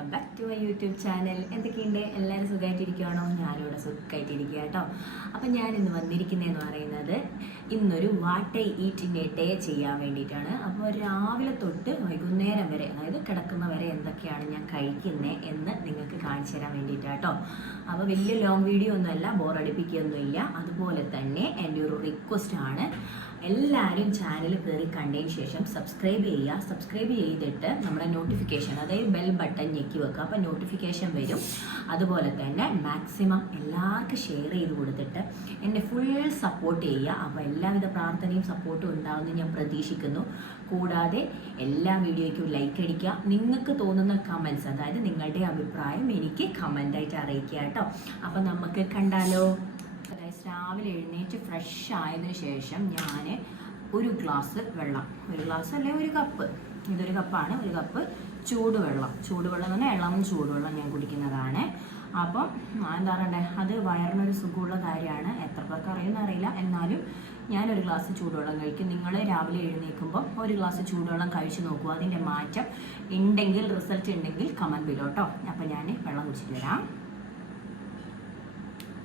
Welcome back to my YouTube channel. എന്തൊക്കെയുണ്ട്? എല്ലാവരും സുഖമായിട്ടിരിക്കുകയാണോ? ഞാനിവിടെ സുഖമായിട്ടിരിക്കുക കേട്ടോ. അപ്പം ഞാൻ ഇന്ന് വന്നിരിക്കുന്നതെന്ന് പറയുന്നത് ഇന്നൊരു വാട്ട് ഐ ഈറ്റിൻ്റെ ഡേ ചെയ്യാൻ വേണ്ടിയിട്ടാണ്. അപ്പോൾ രാവിലെ തൊട്ട് വൈകുന്നേരം വരെ, അതായത് കിടക്കുന്ന വരെ എന്തൊക്കെയാണ് ഞാൻ കഴിക്കുന്നത് എന്ന് നിങ്ങൾക്ക് കാണിച്ചു തരാൻ വേണ്ടിയിട്ടാണ് കേട്ടോ. അപ്പോൾ വലിയ ലോങ് വീഡിയോ ഒന്നുമല്ല, ബോറടിപ്പിക്കുകയൊന്നുമില്ല. അതുപോലെ തന്നെ എൻ്റെ ഒരു റിക്വസ്റ്റ് ആണ്, എല്ലാവരും ചാനൽ കയറി കണ്ടതിന് ശേഷം സബ്സ്ക്രൈബ് ചെയ്യുക. സബ്സ്ക്രൈബ് ചെയ്തിട്ട് നമ്മുടെ നോട്ടിഫിക്കേഷൻ, അതായത് ബെൽ ബട്ടൺ ഞെക്കി വെക്കുക, അപ്പോൾ നോട്ടിഫിക്കേഷൻ വരും. അതുപോലെ തന്നെ മാക്സിമം എല്ലാവർക്കും ഷെയർ ചെയ്ത് കൊടുത്തിട്ട് എന്നെ ഫുൾ സപ്പോർട്ട് ചെയ്യുക. അപ്പോൾ എല്ലാവിധ പ്രാർത്ഥനയും സപ്പോർട്ടും ഉണ്ടാകുമെന്ന് ഞാൻ പ്രതീക്ഷിക്കുന്നു. കൂടാതെ എല്ലാ വീഡിയോയ്ക്കും ലൈക്ക് അടിക്കുക. നിങ്ങൾക്ക് തോന്നുന്ന കമൻസ്, അതായത് നിങ്ങളുടെ അഭിപ്രായം എനിക്ക് കമൻ്റായിട്ട് അറിയിക്കുക കേട്ടോ. അപ്പോൾ നമുക്ക് കണ്ടാലോ? രാവിലെ എഴുന്നേറ്റ് ഫ്രഷ് ആയതിനു ശേഷം ഞാൻ ഒരു ഗ്ലാസ് വെള്ളം, ഒരു ഗ്ലാസ് അല്ലെങ്കിൽ ഒരു കപ്പ്, ഇതൊരു കപ്പാണ്, ഒരു കപ്പ് ചൂടുവെള്ളം എന്ന് പറഞ്ഞാൽ ഇളം ചൂടുവെള്ളം ഞാൻ കുടിക്കുന്നതാണ്. അപ്പം എന്താ പറയണ്ടേ, അത് വയറിനൊരു സുഖമുള്ള കാര്യമാണ്. എത്ര പേർക്ക് അറിയുമെന്ന് അറിയില്ല, എന്നാലും ഞാനൊരു ഗ്ലാസ് ചൂടുവെള്ളം കഴിക്കും. നിങ്ങൾ രാവിലെ എഴുന്നേൽക്കുമ്പോൾ ഒരു ഗ്ലാസ് ചൂടുവെള്ളം കഴിച്ച് നോക്കുക. അതിൻ്റെ മാറ്റം ഉണ്ടെങ്കിൽ, റിസൾട്ട് ഉണ്ടെങ്കിൽ കമൻറ്റ് ബിലോ കേട്ടോ. അപ്പം ഞാൻ വെള്ളം കുടിച്ചിട്ട് വരാം.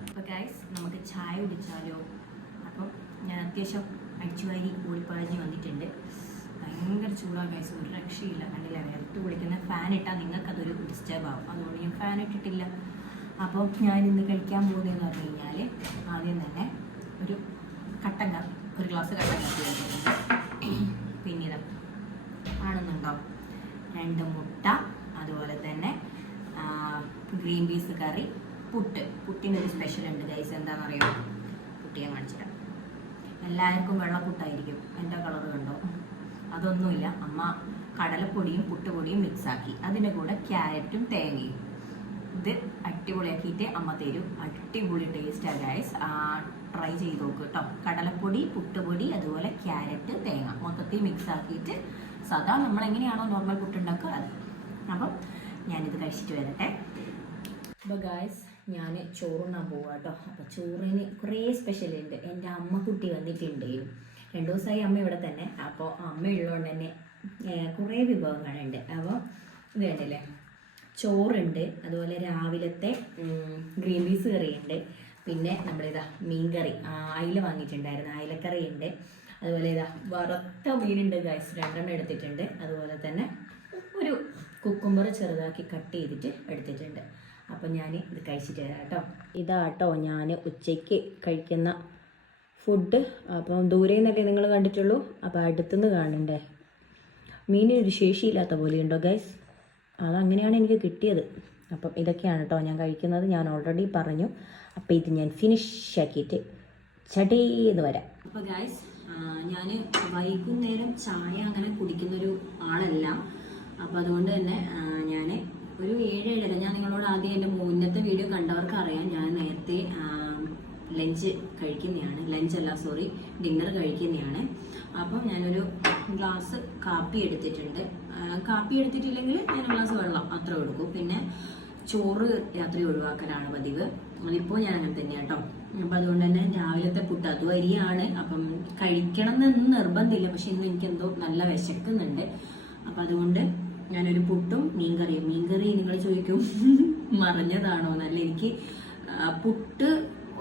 അപ്പോൾ ഗൈസ്, നമുക്ക് ചായ കുടിച്ചാലോ? അപ്പം ഞാൻ അത്യാവശ്യം അടിച്ചുവാരി ഓടിപ്പഴഞ്ഞ് വന്നിട്ടുണ്ട്. ഭയങ്കര ചൂടാണ് ഗൈസ്, ഒരു രക്ഷയില്ല. കണ്ടില്ല, വേർത്ത് കുളിക്കുന്ന ഫാൻ ഇട്ടാൽ നിങ്ങൾക്കതൊരു ഡിസ്റ്റർബ് ആവും. അതുകൊണ്ട് ഞാൻ ഫാൻ ഇട്ടിട്ടില്ല. അപ്പോൾ ഞാൻ ഇന്ന് കഴിക്കാൻ പോകുന്നതെന്ന് പറഞ്ഞു കഴിഞ്ഞാൽ, ആദ്യം തന്നെ ഒരു കട്ടൻ കാപ്പി, ഒരു ഗ്ലാസ് കട്ടൻ കാപ്പി കഴിക്കുന്നുണ്ട്. പിന്നീട് കാണുന്നുണ്ടോ, 2 മുട്ട, അതുപോലെ തന്നെ ഗ്രീൻ പീസ് കറി, പുട്ടിനൊരു സ്പെഷ്യൽ ഉണ്ട് ഗൈസ്. എന്താണെന്നറിയോ? പുട്ട് ഞാൻ കാണിച്ചിട്ടാം. എല്ലാവർക്കും വെള്ളപ്പുട്ടായിരിക്കും. എൻ്റെ കളർ കണ്ടോ? അതൊന്നുമില്ല. അമ്മ കടലപ്പൊടിയും പുട്ടുപൊടിയും മിക്സാക്കി, അതിൻ്റെ കൂടെ ക്യാരറ്റും തേങ്ങയും ഇത് അടിപൊളിയാക്കിയിട്ട് അമ്മ തരും. അടിപൊളി ടേസ്റ്റാണ് ഗൈസ്. ട്രൈ ചെയ്ത് നോക്ക് കേട്ടോ. കടലപ്പൊടി, പുട്ടുപൊടി, അതുപോലെ ക്യാരറ്റ്, തേങ്ങ മൊത്തത്തിൽ മിക്സാക്കിയിട്ട് സാധാ നമ്മളെങ്ങനെയാണോ നോർമൽ പുട്ടുണ്ടാക്കുക അത്. അപ്പം ഞാനിത് കഴിച്ചിട്ട് വരട്ടെ. അപ്പോൾ ഗായ്സ്, ഞാൻ ചോറുണ്ണാൻ പോവാം കേട്ടോ. അപ്പോൾ ചോറിന് കുറേ സ്പെഷ്യലുണ്ട്. എൻ്റെ അമ്മക്കുട്ടി വന്നിട്ടുണ്ട്. 2 ദിവസമായി അമ്മ ഇവിടെ തന്നെ. അപ്പോൾ അമ്മ ഉള്ളതുകൊണ്ട് തന്നെ കുറേ വിഭവങ്ങളുണ്ട്. അപ്പോൾ ഇത് കണ്ടില്ലേ, ചോറുണ്ട്, അതുപോലെ രാവിലത്തെ ഗ്രീൻ പീസ് കറിയുണ്ട്, പിന്നെ നമ്മളിതാ മീൻ കറി, അയില വാങ്ങിയിട്ടുണ്ടായിരുന്നു, അയിലക്കറി ഉണ്ട്, അതുപോലെ ഇതാ വറുത്ത മീനുണ്ട് ഗായ്സ്, 2 എടുത്തിട്ടുണ്ട്. അതുപോലെ തന്നെ ഒരു കുക്കുംബർ ചെറുതാക്കി കട്ട് ചെയ്തിട്ട് എടുത്തിട്ടുണ്ട്. അപ്പം ഞാൻ ഇത് കഴിച്ചിട്ട് തരാം കേട്ടോ. ഇതാട്ടോ ഞാൻ ഉച്ചയ്ക്ക് കഴിക്കുന്ന ഫുഡ്. അപ്പം ദൂരെ നിന്നല്ലേ നിങ്ങൾ കണ്ടിട്ടുള്ളൂ, അപ്പോൾ അടുത്തുനിന്ന് കാണണ്ടേ. മീനൊരു ശേഷിയില്ലാത്ത പോലെയുണ്ടോ ഗൈസ്? അതങ്ങനെയാണ് എനിക്ക് കിട്ടിയത്. അപ്പം ഇതൊക്കെയാണ് കേട്ടോ ഞാൻ കഴിക്കുന്നത്. ഞാൻ ഓൾറെഡി പറഞ്ഞു. അപ്പോൾ ഇത് ഞാൻ ഫിനിഷ് ആക്കിയിട്ട് ചടേന്ന് വരാം. അപ്പോൾ ഗൈസ്, ഞാൻ വൈകുന്നേരം ചായ അങ്ങനെ കുടിക്കുന്നൊരു ആളല്ല. അപ്പോൾ അതുകൊണ്ട് തന്നെ ഞാൻ ഒരു 7-7:30, ഞാൻ നിങ്ങളോട് ആദ്യം എൻ്റെ മുന്നത്തെ വീഡിയോ കണ്ടവർക്ക് അറിയാം, ഞാൻ നേരത്തെ ലഞ്ച് കഴിക്കുന്നതാണ്. ഡിന്നർ കഴിക്കുന്നതാണ്. അപ്പം ഞാനൊരു ഗ്ലാസ് കാപ്പി എടുത്തിട്ടുണ്ട്. കാപ്പി എടുത്തിട്ടില്ലെങ്കിൽ ഞാൻ ഗ്ലാസ് വെള്ളം അത്ര എടുക്കും. പിന്നെ ചോറ് രാത്രി ഒഴിവാക്കലാണ് പതിവ്. അതിപ്പോൾ ഞാൻ അങ്ങനെ തന്നെയാണ് കേട്ടോ. അപ്പം അതുകൊണ്ട് തന്നെ രാവിലത്തെ പുട്ട്, അതും അരിയാണ്. അപ്പം കഴിക്കണം എന്നൊന്നും നിർബന്ധമില്ല, പക്ഷെ ഇന്ന് എനിക്കെന്തോ നല്ല വിശക്കുന്നുണ്ട്. അപ്പം അതുകൊണ്ട് ഞാനൊരു പുട്ടും മീൻകറിയും. മീൻകറി നിങ്ങൾ ചോദിക്കും മറഞ്ഞതാണോ എന്നല്ല, എനിക്ക് പുട്ട്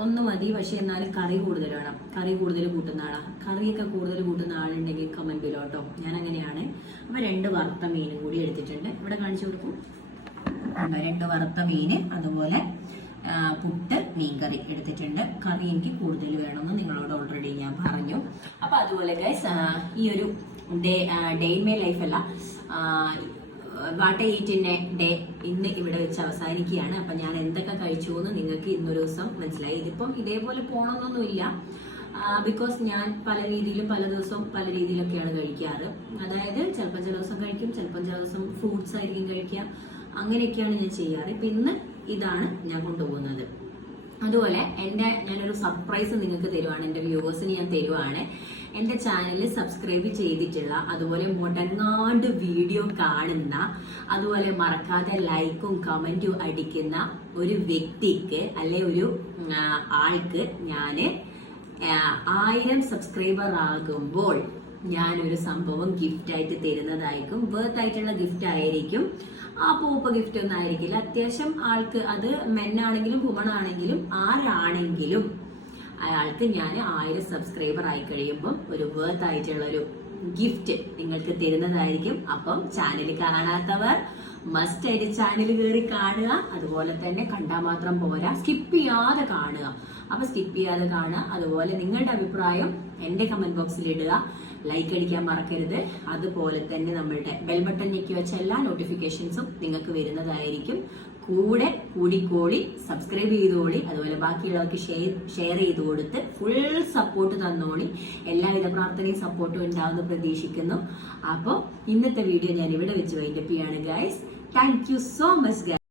ഒന്ന് മതി, പക്ഷെ എന്നാലും കറി കൂടുതൽ വേണം. കറി കൂടുതൽ കൂട്ടുന്ന ആളാണ്. കറിയൊക്കെ കൂടുതൽ കൂട്ടുന്ന ആളുണ്ടെങ്കിൽ കമൻറ്റ് ബിലോ കേട്ടോ. ഞാൻ അങ്ങനെയാണ്. അപ്പോൾ 2 വറുത്ത മീനും കൂടി എടുത്തിട്ടുണ്ട്. ഇവിടെ കാണിച്ചു കൊടുക്കും. 2 വറുത്ത മീന്, അതുപോലെ പുട്ട്, മീൻകറി എടുത്തിട്ടുണ്ട്. കറി എനിക്ക് കൂടുതൽ വേണമെന്ന് നിങ്ങളോട് ഓൾറെഡി ഞാൻ പറഞ്ഞു. അപ്പോൾ അതുപോലെ ഗൈസ്, ഈ ഒരു ഡേ ഇൻ മൈ ലൈഫല്ല, വാട്ട് ഐ ഈറ്റിൻ്റെ ഡേ ഇന്ന് ഇവിടെ വെച്ച് അവസാനിക്കുകയാണ്. അപ്പം ഞാൻ എന്തൊക്കെ കഴിച്ചു എന്ന് നിങ്ങൾക്ക് ഇന്നൊരു ദിവസം മനസ്സിലായി. ഇതിപ്പം ഇതേപോലെ പോകണമെന്നൊന്നുമില്ല, ബിക്കോസ് ഞാൻ പല രീതിയിലും പല ദിവസവും പല രീതിയിലൊക്കെയാണ് കഴിക്കാറ്. അതായത് ചിലപ്പോൾ ചില ദിവസം കഴിക്കും, ചിലപ്പം ചില ദിവസം ഫ്രൂട്ട്സ് ആയിരിക്കും കഴിക്കുക, അങ്ങനെയൊക്കെയാണ് ഞാൻ ചെയ്യാറ്. ഇപ്പം ഇന്ന് ഇതാണ് ഞാൻ കൊണ്ടുപോകുന്നത്. അതുപോലെ ഞാനൊരു സർപ്രൈസ് നിങ്ങൾക്ക് തരുവാണ്, എൻ്റെ വ്യൂവേഴ്സിന് ഞാൻ തരുവാണ്. എൻ്റെ ചാനൽ സബ്സ്ക്രൈബ് ചെയ്തിട്ടുള്ള, അതുപോലെ മുടങ്ങാണ്ട് വീഡിയോ കാണുന്ന, അതുപോലെ മറക്കാതെ ലൈക്കും കമൻറ്റും അടിക്കുന്ന ഒരു വ്യക്തിക്ക്, അല്ലെ ഒരു ആൾക്ക് ഞാൻ 1000 സബ്സ്ക്രൈബർ ആകുമ്പോൾ ഞാനൊരു സംഭവം ഗിഫ്റ്റ് ആയിട്ട് തരുന്നതായിരിക്കും. വർത്ത് ആയിട്ടുള്ള ഗിഫ്റ്റ് ആയിരിക്കും. ആ പൂപ്പ ഗിഫ്റ്റ് ഒന്നും ആയിരിക്കില്ല. അത്യാവശ്യം ആൾക്ക് അത് മെന്നാണെങ്കിലും വുമൺ ആണെങ്കിലും ആരാണെങ്കിലും അയാൾക്ക് ഞാൻ 1000 സബ്സ്ക്രൈബർ ആയി കഴിയുമ്പോൾ ഒരു വേർത്ത് ആയിട്ടുള്ള ഒരു ഗിഫ്റ്റ് നിങ്ങൾക്ക് തരുന്നതായിരിക്കും. അപ്പം ചാനൽ കാണാത്തവർ മസ്റ്റ് ആയിട്ട് ചാനൽ കയറി കാണുക. അതുപോലെ തന്നെ കണ്ടാൽ മാത്രം പോരാ, സ്കിപ്പ് ചെയ്യാതെ കാണുക. അപ്പൊ സ്കിപ്പ് ചെയ്യാതെ കാണുക. അതുപോലെ നിങ്ങളുടെ അഭിപ്രായം എന്റെ കമന്റ് ബോക്സിൽ ഇടുക. ലൈക്ക് അടിക്കാൻ മറക്കരുത്. അതുപോലെ തന്നെ നമ്മളുടെ ബെൽ ബട്ടൺ ഞെക്കി വെച്ച എല്ലാ നോട്ടിഫിക്കേഷൻസും നിങ്ങൾക്ക് വരുന്നതായിരിക്കും. കൂടെ കൂടിക്കോളി, സബ്സ്ക്രൈബ് ചെയ്തോളി. അതുപോലെ ബാക്കിയുള്ളവർക്ക് ഷെയർ ചെയ്ത് കൊടുത്ത് ഫുൾ സപ്പോർട്ട് തന്നോളി. എല്ലാവിധ പ്രാർത്ഥനയും സപ്പോർട്ടും ഉണ്ടാവുമെന്ന് പ്രതീക്ഷിക്കുന്നു. അപ്പോൾ ഇന്നത്തെ വീഡിയോ ഞാൻ ഇവിടെ വെച്ച് വൈൻഡപ്പ് ചെയ്യാണ് guys. Thank you so much guys.